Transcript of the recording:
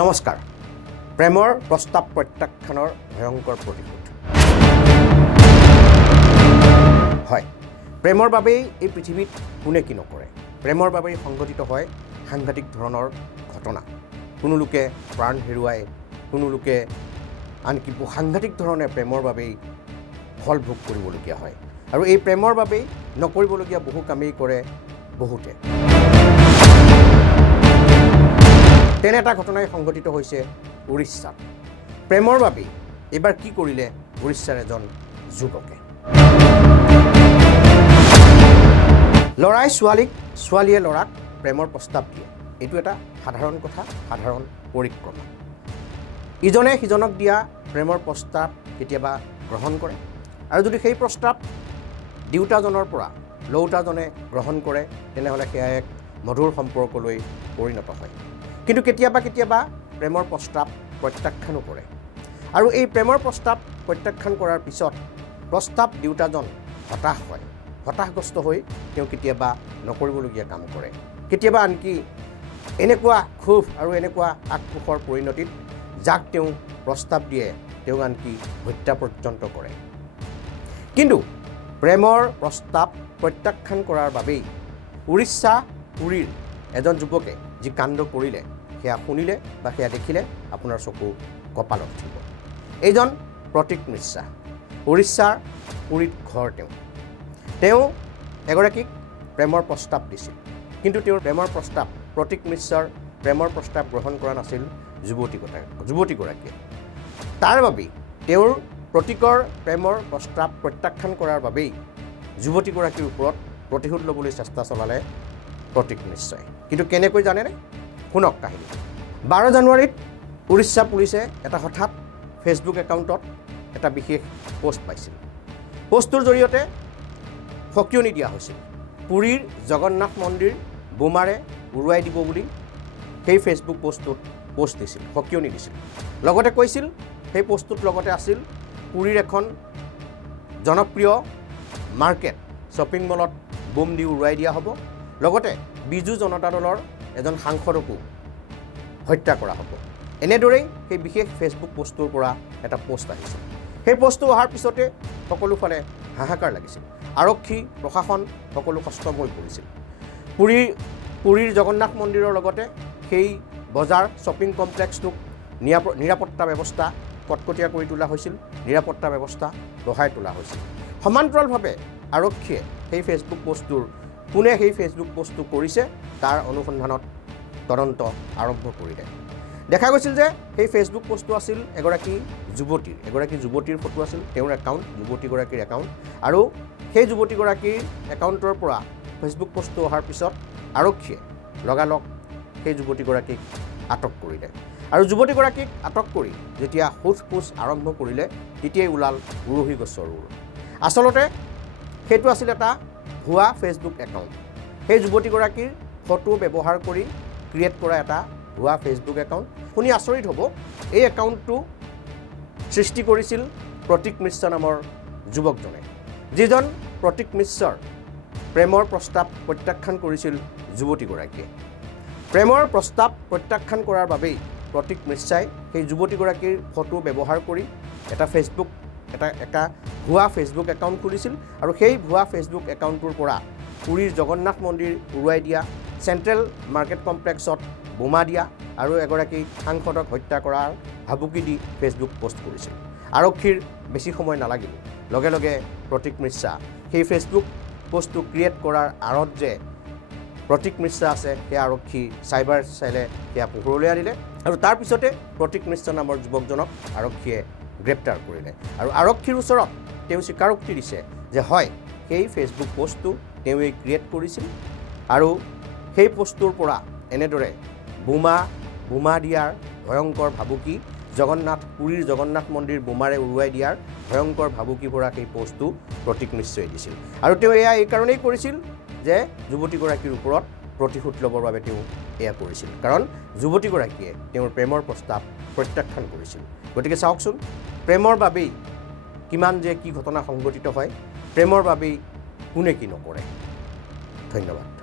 নমস্কাৰ। প্ৰেমৰ প্ৰস্তাৱ প্ৰত্যাখ্যানৰ ভয়ংকৰ প্ৰতিশোধ। হয়, প্ৰেমৰ বাবেই এই পৃথিৱীত কোনে কি নকৰে। প্ৰেমৰ বাবেই সংঘটিত হয় সাংঘাতিক ধৰণৰ ঘটনা। কোনো লোকে প্ৰাণ হেৰুৱায়, কোনো লোকে আনকি সাংঘাতিক ধৰণে প্ৰেমৰ বাবেই ফল ভোগ কৰিবলগীয়া হয়। আৰু এই প্ৰেমৰ বাবেই নকৰিবলগীয়া বহু কামেই কৰে বহুতে। তেনে এটা ঘটনাই সংঘটিত হৈছে উৰিষ্যাত। প্ৰেমৰ বাবেই এইবাৰ কি কৰিলে উৰিষ্যাৰ এজন যুৱকে। ল'ৰাই ছোৱালীক, ছোৱালীয়ে ল'ৰাক প্ৰেমৰ প্ৰস্তাৱ দিয়ে। এইটো এটা সাধাৰণ কথা, সাধাৰণ পৰিক্ৰমা। ইজনে সিজনক দিয়া প্ৰেমৰ প্ৰস্তাৱ কেতিয়াবা গ্ৰহণ কৰে, আৰু যদি সেই প্ৰস্তাৱ দিওঁতাজনৰ পৰা লওঁতাজনে গ্ৰহণ কৰে তেনেহ'লে সেয়া এক মধুৰ সম্পৰ্কলৈ পৰিণত হয়। কিন্তু কেতিয়াবা কেতিয়াবা প্ৰেমৰ প্ৰস্তাৱ প্ৰত্যাখ্যানো কৰে, আৰু এই প্ৰেমৰ প্ৰস্তাৱ প্ৰত্যাখ্যান কৰাৰ পিছত প্ৰস্তাৱ দিওঁতাজন হতাশ হয়। হতাশগ্ৰস্ত হৈ তেওঁ কেতিয়াবা নকৰিবলগীয়া কাম কৰে। কেতিয়াবা আনকি এনেকুৱা ক্ষোভ আৰু এনেকুৱা আক্ৰোশৰ পৰিণতিত যাক তেওঁ প্ৰস্তাৱ দিয়ে তেওঁ আনকি হত্যা পৰ্যন্ত কৰে। কিন্তু প্ৰেমৰ প্ৰস্তাৱ প্ৰত্যাখ্যান কৰাৰ বাবেই উৰিষ্যা পুৰীৰ এজন যুৱকে যি কাণ্ড কৰিলে সেয়া শুনিলে বা সেয়া দেখিলে আপোনাৰ চকু কঁপালত উঠিব। এইজন প্ৰতীক মিশ্ৰা। উৰিষ্যাৰ পুৰীত ঘৰ তেওঁ এগৰাকীক প্ৰেমৰ প্ৰস্তাৱ দিছিল, কিন্তু তেওঁৰ প্ৰেমৰ প্ৰস্তাৱ প্ৰতীক মিশ্ৰৰ প্ৰেমৰ প্ৰস্তাৱ গ্ৰহণ কৰা নাছিল যুৱতীগৰাকীয়ে। তাৰ বাবেই তেওঁৰ প্ৰতীকৰ প্ৰেমৰ প্ৰস্তাৱ প্ৰত্যাখ্যান কৰাৰ বাবেই যুৱতীগৰাকীৰ ওপৰত প্ৰতিশোধ ল'বলৈ চেষ্টা চলালে প্ৰতীক মিশ্ৰাই। কিন্তু কেনেকৈ জানেনে? শুনক কাহিনী। 12 জানুৱাৰীত উৰিষ্যা পুলিচে এটা হঠাৎ ফেচবুক একাউণ্টত এটা বিশেষ পোষ্ট পাইছিল। পোষ্টটোৰ জৰিয়তে সকিয়নি দিয়া হৈছিল পুৰীৰ জগন্নাথ মন্দিৰ বোমাৰে উৰুৱাই দিব বুলি সেই ফেচবুক পোষ্টটোত পোষ্ট দিছিল, সকিয়নি দিছিল। লগতে কৈছিল, সেই পোষ্টটোত লগতে আছিল পুৰীৰ এখন জনপ্ৰিয় মাৰ্কেট শ্বপিং মলত বোম দি উৰুৱাই দিয়া হ'ব, লগতে বিজু জনতা দলৰ এজন সাংসদকো হত্যা কৰা হ'ব। এনেদৰেই সেই বিশেষ ফেচবুক পোষ্টটোৰ পৰা এটা পোষ্ট আহিছিল। সেই পোষ্টটো অহাৰ পিছতে সকলোফালে হাহাকাৰ লাগিছিল। আৰক্ষী প্ৰশাসন সকলো সষ্টম হৈ পৰিছিল। পুৰীৰ জগন্নাথ মন্দিৰৰ লগতে সেই বজাৰ শ্বপিং কমপ্লেক্সটোক নিৰাপত্তা ব্যৱস্থা কটকটীয়া কৰি তোলা হৈছিল, নিৰাপত্তা ব্যৱস্থা বঢ়াই তোলা হৈছিল। সমান্তৰালভাৱে আৰক্ষীয়ে সেই ফেচবুক পোষ্টটোৰ কোনে সেই ফেচবুক পোষ্টটো কৰিছে তাৰ অনুসন্ধানত তদন্ত আৰম্ভ কৰিলে। দেখা গৈছিল যে সেই ফেচবুক পোষ্টটো আছিল এগৰাকী যুৱতীৰ ফটো আছিল, তেওঁৰ একাউণ্ট, যুৱতীগৰাকীৰ একাউণ্ট। আৰু সেই যুৱতীগৰাকীৰ একাউণ্টৰ পৰা ফেচবুক পোষ্টটো অহাৰ পিছত আৰক্ষীয়ে লগালগ সেই যুৱতীগৰাকীক আটক কৰিলে। আৰু যুৱতীগৰাকীক আটক কৰি যেতিয়া সোধ পোছ আৰম্ভ কৰিলে তেতিয়াই ওলাল উৰহী গছৰ ওৰ। আচলতে সেইটো আছিল এটা ভুৱা ফেচবুক একাউণ্ট। সেই যুৱতীগৰাকীৰ ফটো ব্যৱহাৰ কৰি ক্ৰিয়েট কৰা এটা ভুৱা ফেচবুক একাউণ্ট। শুনি আচৰিত হ'ব, এই একাউণ্টটো সৃষ্টি কৰিছিল প্ৰতীক মিশ্ৰ নামৰ যুৱকজনে, যিজন প্ৰতীক মিশ্ৰৰ প্ৰেমৰ প্ৰস্তাৱ প্ৰত্যাখ্যান কৰিছিল যুৱতীগৰাকীয়ে। প্ৰেমৰ প্ৰস্তাৱ প্ৰত্যাখ্যান কৰাৰ বাবেই প্ৰতীক মিশ্ৰাই সেই যুৱতীগৰাকীৰ ফটো ব্যৱহাৰ কৰি এটা ভুৱা ফেচবুক একাউণ্ট খুলিছিল, আৰু সেই ভুৱা ফেচবুক একাউণ্টটোৰ পৰা পুৰীৰ জগন্নাথ মন্দিৰ উৰুৱাই দিয়া, চেণ্ট্ৰেল মাৰ্কেট কমপ্লেক্সত বোমা দিয়া আৰু এগৰাকী সাংসদক হত্যা কৰাৰ ভাবুকি দি ফেচবুক পোষ্ট কৰিছিল। আৰক্ষীৰ বেছি সময় নালাগিল, লগে লগে প্ৰতীক মিশ্ৰা সেই ফেচবুক পোষ্টটো ক্ৰিয়েট কৰাৰ আঁৰত যে প্ৰতীক মিশ্ৰা আছে সেয়া আৰক্ষী চাইবাৰ চেলে সেয়া পোহৰলৈ আনিলে, আৰু তাৰপিছতে প্ৰতীক মিশ্ৰ নামৰ যুৱকজনক আৰক্ষীয়ে গ্ৰেপ্তাৰ কৰিলে। আৰু আৰক্ষীৰ ওচৰত তেওঁ স্বীকাৰোক্তি দিছে যে হয়, সেই ফেচবুক পোষ্টটো তেওঁৱেই ক্ৰিয়েট কৰিছিল, আৰু সেই পোষ্টটোৰ পৰা এনেদৰে বোমা দিয়াৰ ভয়ংকৰ ভাবুকি, পুৰীৰ জগন্নাথ মন্দিৰ বোমাৰে উৰুৱাই দিয়াৰ ভয়ংকৰ ভাবুকি ভৰা সেই পোষ্টটো প্ৰতীক মিশ্ৰই দিছিল। আৰু তেওঁ এয়া এই কাৰণেই কৰিছিল যে যুৱতীগৰাকীৰ ওপৰত প্ৰতিশোধ ল'বৰ বাবে তেওঁ এয়া কৰিছিল, কাৰণ যুৱতীগৰাকীয়ে তেওঁৰ প্ৰেমৰ প্ৰস্তাৱ প্ৰত্যাখ্যান কৰিছিল। গতিকে চাওকচোন, প্ৰেমৰ বাবেই কিমান যে কি ঘটনা সংঘটিত হয়, প্ৰেমৰ বাবেই কোনে কি নকৰে। ধন্যবাদ।